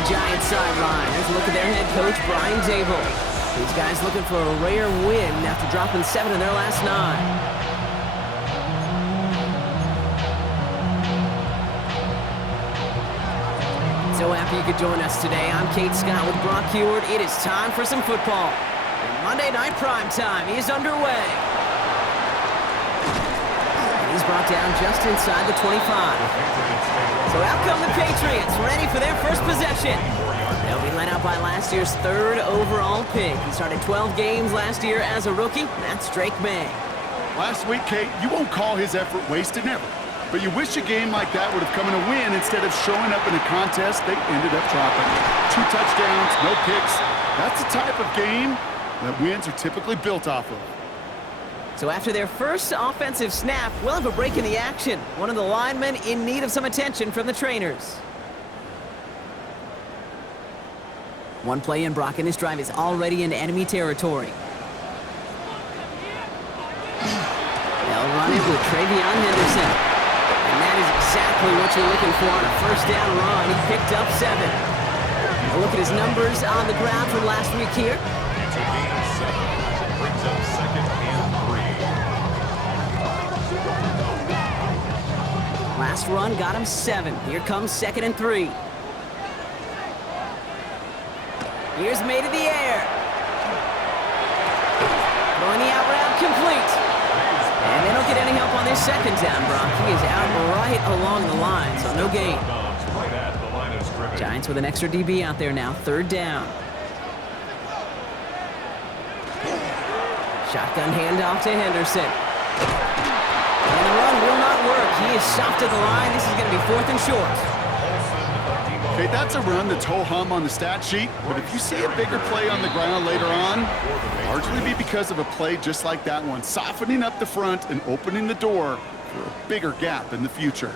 the Giants sideline. There's a look at their head coach, Brian Dable. These guys looking for a rare win after dropping 7 in their last 9. So happy you could join us today. I'm Kate Scott with Brock Heward. It is time for some football. And Monday Night Prime Time is underway. And he's brought down just inside the 25. So out come the Patriots, ready for their first possession. They'll be led out by last year's 3rd overall pick. He started 12 games last year as a rookie. That's Drake May. Last week, Kate, you won't call his effort wasted, never. But you wish a game like that would have come in a win instead of showing up in a contest they ended up dropping. 2 touchdowns, no picks. That's the type of game that wins are typically built off of. So after their first offensive snap, we'll have a break in the action. One of the linemen in need of some attention from the trainers. One play in, Brock, and this drive is already in enemy territory. They'll run it with Travion Henderson. And that is exactly what you're looking for on a first down run. He picked up 7. A look at his numbers on the ground from last week here. It's a gain of 7. Brings up 2nd and 3. Last run got him 7. Here comes 2nd and 3. Here's May to the air. Throwing the out route complete. And they don't get any help on this 2nd down, Brock. He is out right along the line, so no gain. Right at the line of scrimmage. Giants with an extra DB out there now, 3rd down. Shotgun handoff to Henderson. And the run will not work. He is stopped at the line. This is going to be 4th and short. Okay, that's a run that's ho-hum on the stat sheet, but if you see a bigger play on the ground later on, it'll largely be because of a play just like that one, softening up the front and opening the door for a bigger gap in the future.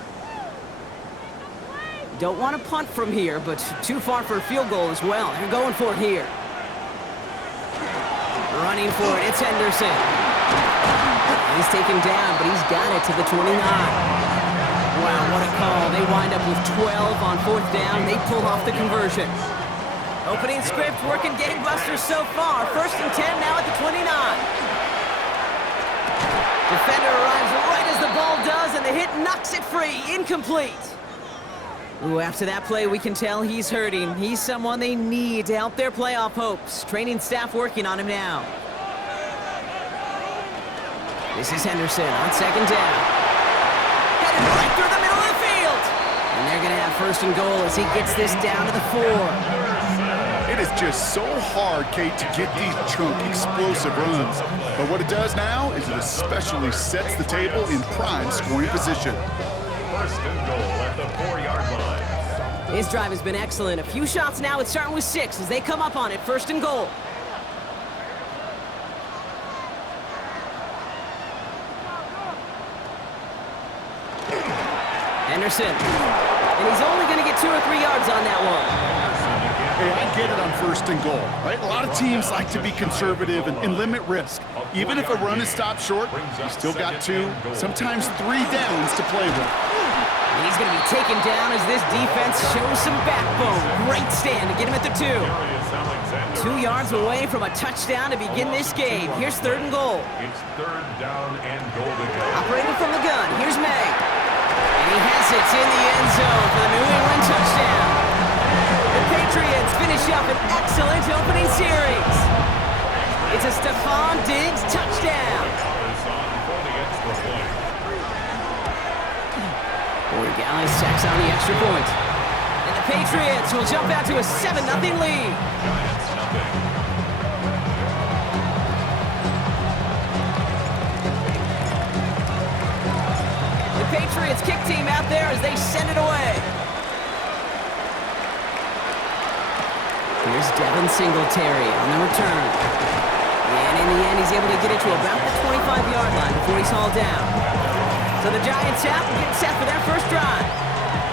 Don't want to punt from here, but too far for a field goal as well. They're going for it here. Running for it, it's Henderson. He's taken down, but he's got it to the 29. Wow, what a call. They wind up with 12 on 4th down. They pull off the conversion. Opening script working gangbusters so far. 1st and 10 now at the 29. Defender arrives right as the ball does, and the hit knocks it free. Incomplete. Ooh, after that play, we can tell he's hurting. He's someone they need to help their playoff hopes. Training staff working on him now. This is Henderson on 2nd down. Right through the middle of the field. And they're going to have 1st and goal as he gets this down to the 4. It is just so hard, Kate, to get these chunk, explosive runs. But what it does now is it especially sets the table in prime scoring position. 1st and goal at the 4-yard line. His drive has been excellent. A few shots now. It's starting with 6 as they come up on it. 1st and goal. Henderson. And he's only going to get 2 or 3 yards on that one. Hey, I get it on 1st and goal, right? A lot of teams like to be conservative and limit risk. Even if a run is stopped short, you still got 2, sometimes 3 downs to play with. And he's going to be taken down as this defense shows some backbone. Great stand to get him at the 2. 2 yards away from a touchdown to begin this game. Here's 3rd and goal. It's 3rd down and goal to go. Operating from the gun, here's May. And he has it in the end zone for the New England touchdown. The Patriots finish up an excellent opening series. It's a Stephon Diggs touchdown. Borregales checks on the extra point. And the Patriots will jump out to a 7-0 lead. The Patriots kick team out there as they send it away. Here's Devin Singletary on the return. And in the end, he's able to get it to about the 25-yard line before he's hauled down. So the Giants have to get set for their first drive.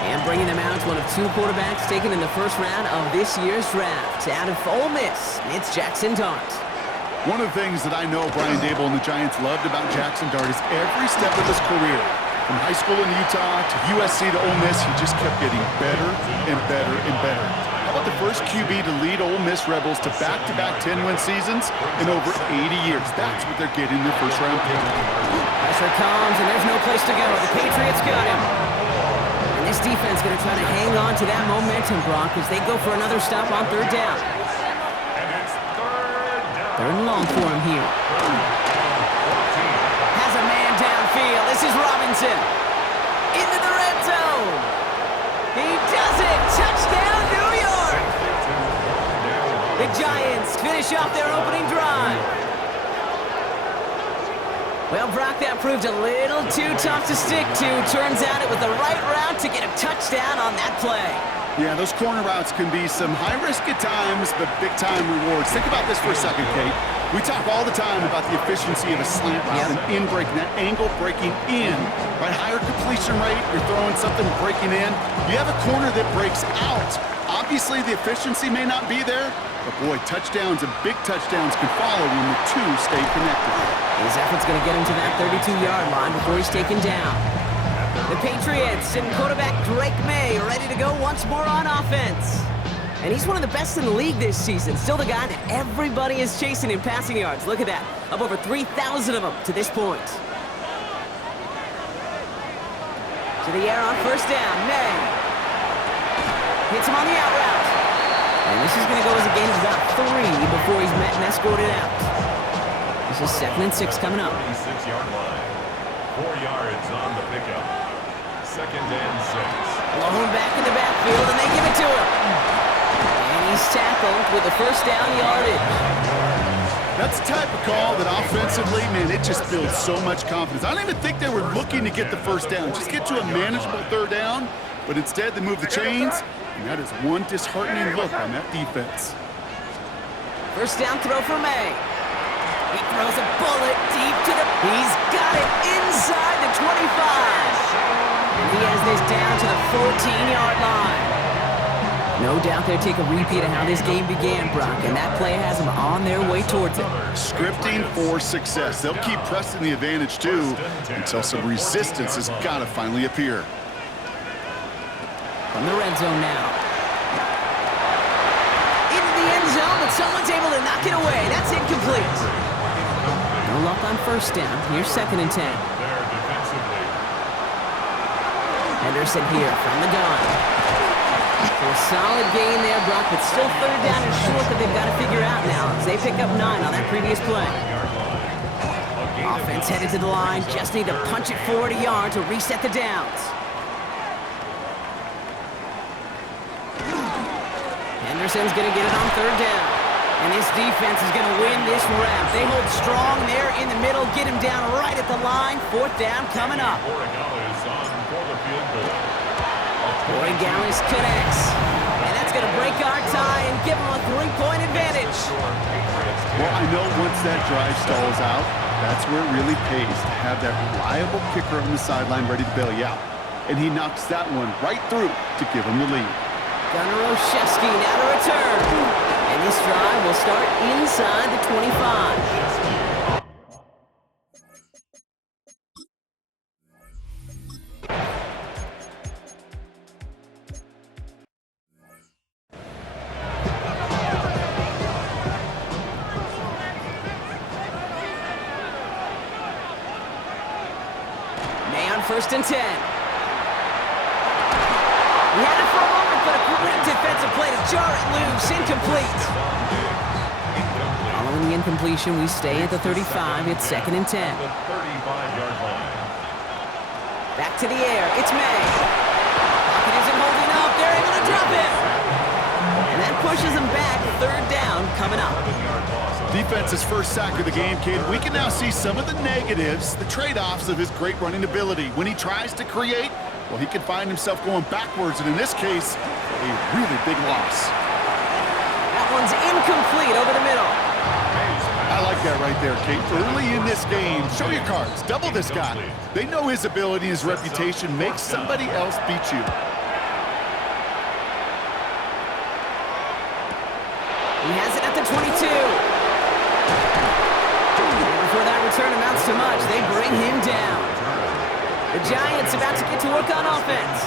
And bringing them out, one of 2 quarterbacks taken in the first round of this year's draft. Out of Ole Miss, it's Jackson Dart. One of the things that I know Brian Dable and the Giants loved about Jackson Dart is every step of his career, From high school in Utah to USC to Ole Miss, he just kept getting better and better and better. How about the first QB to lead Ole Miss Rebels to back-to-back 10-win seasons in over 80 years? That's what they're getting their first-round pick. Pressure comes, and there's no place to go. The Patriots got him. And this defense going to try to hang on to that momentum, Brock, as they go for another stop on third down. Third and long for him here. Has a man downfield. This is Robinson. Into the red zone. He does it. Touchdown, New York. The Giants finish off their opening drive. Well, Brock, that proved a little too tough to stick to. Turns out it was the right route to get a touchdown on that play. Yeah, those corner routes can be some high risk at times, but big-time rewards. Think about this for a second, Kate. We talk all the time about the efficiency of a slant route and in breaking, that angle breaking in, right? Higher completion rate, you're throwing something breaking in. You have a corner that breaks out. Obviously, the efficiency may not be there, but boy, touchdowns and big touchdowns can follow when the two stay connected. His effort's going to get him to that 32-yard line before he's taken down. The Patriots and quarterback Drake May ready to go once more on offense. And he's one of the best in the league this season. Still the guy that everybody is chasing in passing yards. Look at that. Up over 3,000 of them to this point. To the air on first down. May hits him on the out route. And this is going to go as a gain of about 3 before he's met and escorted out. This is 2nd and 6 coming up. 36-yard line. 4 yards on the pickup. 2nd and 6. Blown back in the backfield, and they give it to him. And he's tackled with the first down yardage. That's the type of call that offensively, man, it just builds so much confidence. I don't even think they were looking to get the first down. Just get to a manageable third down, but instead they move the chains, and that is one disheartening look on that defense. First down throw for May. He throws a bullet deep to the... He's got it inside the 25. And he has this down to the 14-yard line. No doubt they'll take a repeat of how this game began, Brock, and that play has them on their way towards it. Scripting for success. They'll keep pressing the advantage, too, until some resistance has got to finally appear. From the red zone now. Into the end zone, but someone's able to knock it away. That's incomplete. No luck on first down. Here's 2nd and 10. Henderson here from the gun. So a solid gain there, Brock, but still third down and short that they've got to figure out now as they pick up 9 on that previous play. Offense headed to the line. Just need to punch it forward a yard to reset the downs. Henderson's going to get it on third down. And this defense is going to win this round. They hold strong there in the middle, get him down right at the line. 4th down coming up. Borregales connects. And that's going to break our tie and give him a 3-point advantage. Well, I know once that drive stalls out, that's where it really pays to have that reliable kicker on the sideline ready to bail you out. And he knocks that one right through to give him the lead. Gunnar Olszewski now to return. And this drive will start inside the 25. May on 1st and 10. He had it for a moment, but a great defensive play to jar it loose. Incomplete. Following the incompletion, we stay at the 35. It's 2nd and 10. Back to the air. It's May. Pocket isn't holding up. They're able to drop it. And that pushes them back. 3rd down coming up. Defense's first sack of the game, kid. We can now see some of the negatives, the trade-offs of his great running ability. When he tries to create, well, he can find himself going backwards, and in this case, a really big loss. That one's incomplete over the middle. I like that right there, Kate. Early in this game, show your cards. Double this guy. They know his ability and his reputation makes somebody else beat you. He has it at the 22. And before that return amounts to much, they bring him down. The Giants about to get to work on offense.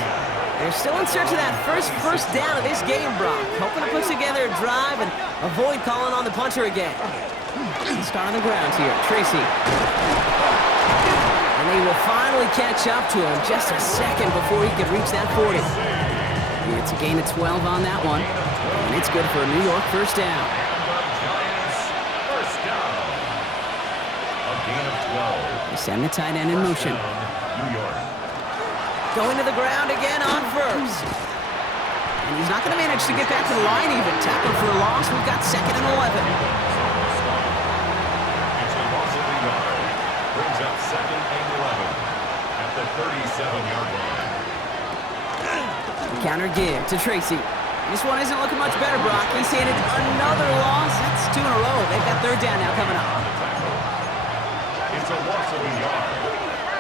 They're still in search of that first down of this game, Brock. Hoping to put together a drive and avoid calling on the punter again. Start on the ground here. Tracy. And they will finally catch up to him just a second before he could reach that 40. And it's a gain of 12 on that one. And it's good for a New York first down. Giants first down. A gain of 12. They send the tight end in motion. New York. Going to the ground again on first. And he's not going to manage to get back to the line even. Tackle for a loss. We've got 2nd and 11. It's a loss of the yard. Brings up 2nd and 11 at the 37-yard line. Counter give to Tracy. This one isn't looking much better, Brock. He's handed another loss. That's 2 in a row. They've got 3rd down now coming up. It's a loss of a yard.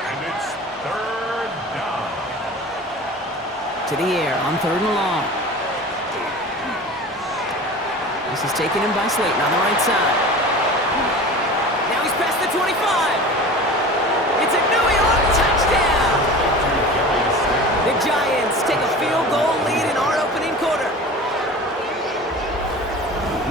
And it's 3rd down. To the air on 3rd and long. This is taken in by Slayton on the right side. Now he's past the 25. It's a New York touchdown. The Giants take a field goal lead in our opening quarter.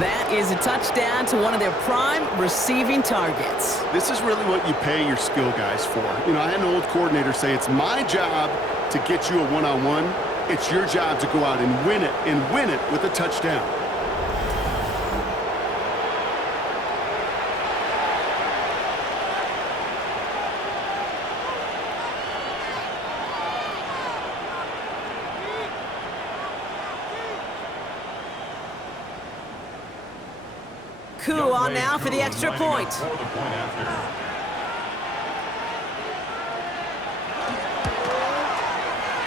That is a touchdown to one of their prime receiving targets. This is really what you pay your skill guys for. You know, I had an old coordinator say it's my job to get you a one-on-one. It's your job to go out and win it with a touchdown. Coup on now for the extra point.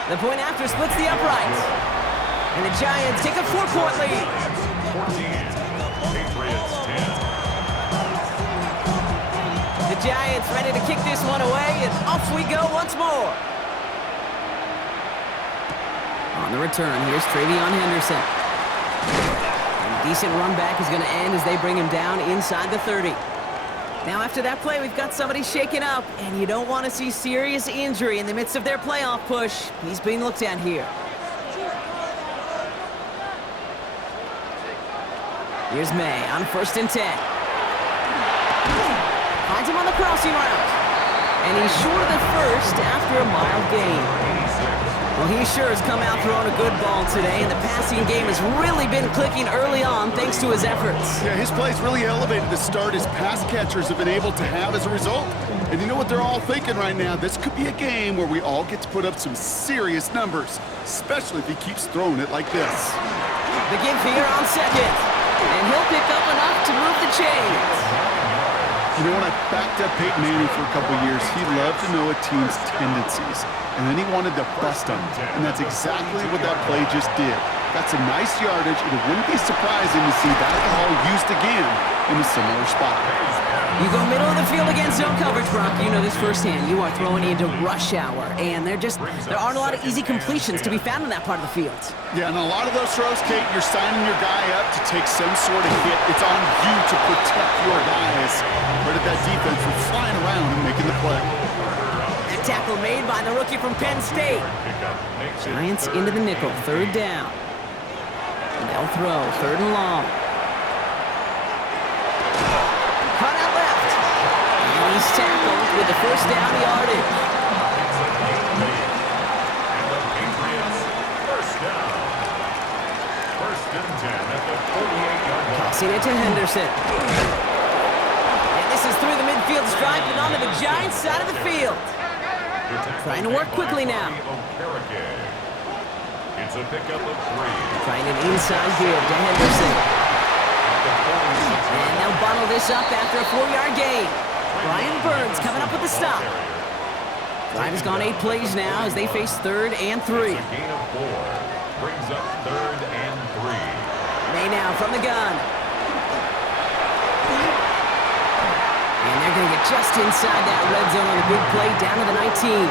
The point after splits the uprights. And the Giants take a 4-point lead. 14. Patriots 10. The Giants ready to kick this one away, and off we go once more. On the return, here's Travion Henderson. Decent run back is going to end as they bring him down inside the 30. Now after that play, we've got somebody shaken up, and you don't want to see serious injury in the midst of their playoff push. He's being looked at here. Here's May on 1st and 10. Finds him on the crossing route. And he's short of the first after a mild gain. Well, he sure has come out throwing a good ball today, and the passing game has really been clicking early on thanks to his efforts. Yeah, his play's really elevated the start his pass catchers have been able to have as a result. And you know what they're all thinking right now? This could be a game where we all get to put up some serious numbers, especially if he keeps throwing it like this. The give here on 2nd, and he'll pick up enough to move the chains. You know, when I backed up Peyton Manning for a couple years, he loved to know a team's tendencies. And then he wanted to bust them. And that's exactly what that play just did. Got some nice yardage, and it wouldn't be surprising to see that ball used again in a similar spot. You go middle of the field against zone coverage, Brock. You know this firsthand. You are throwing into rush hour, and there aren't a lot of easy completions to be found in that part of the field. Yeah, and a lot of those throws, Kate, you're signing your guy up to take some sort of hit. It's on you to protect your guys. Where did that defense was flying around and making the play? That tackle made by the rookie from Penn State. Giants into the nickel, 3rd down. And they'll throw, 3rd and long. Cut out left. And he's tackled with the first down yardage. Tossing it to Henderson. And this is through the midfield stripe and onto the Giants side of the field. Trying to work quickly now. It's a pickup of 3. Trying an inside give to Henderson. And they'll bottle this up after a 4-yard gain. Brian Burns coming up with the stop. Drive has gone 8 plays now as they face 3rd and 3. It's a gain of 4. Brings up 3rd and 3. May now from the gun. And they're going to get just inside that red zone on the big play down to the 19.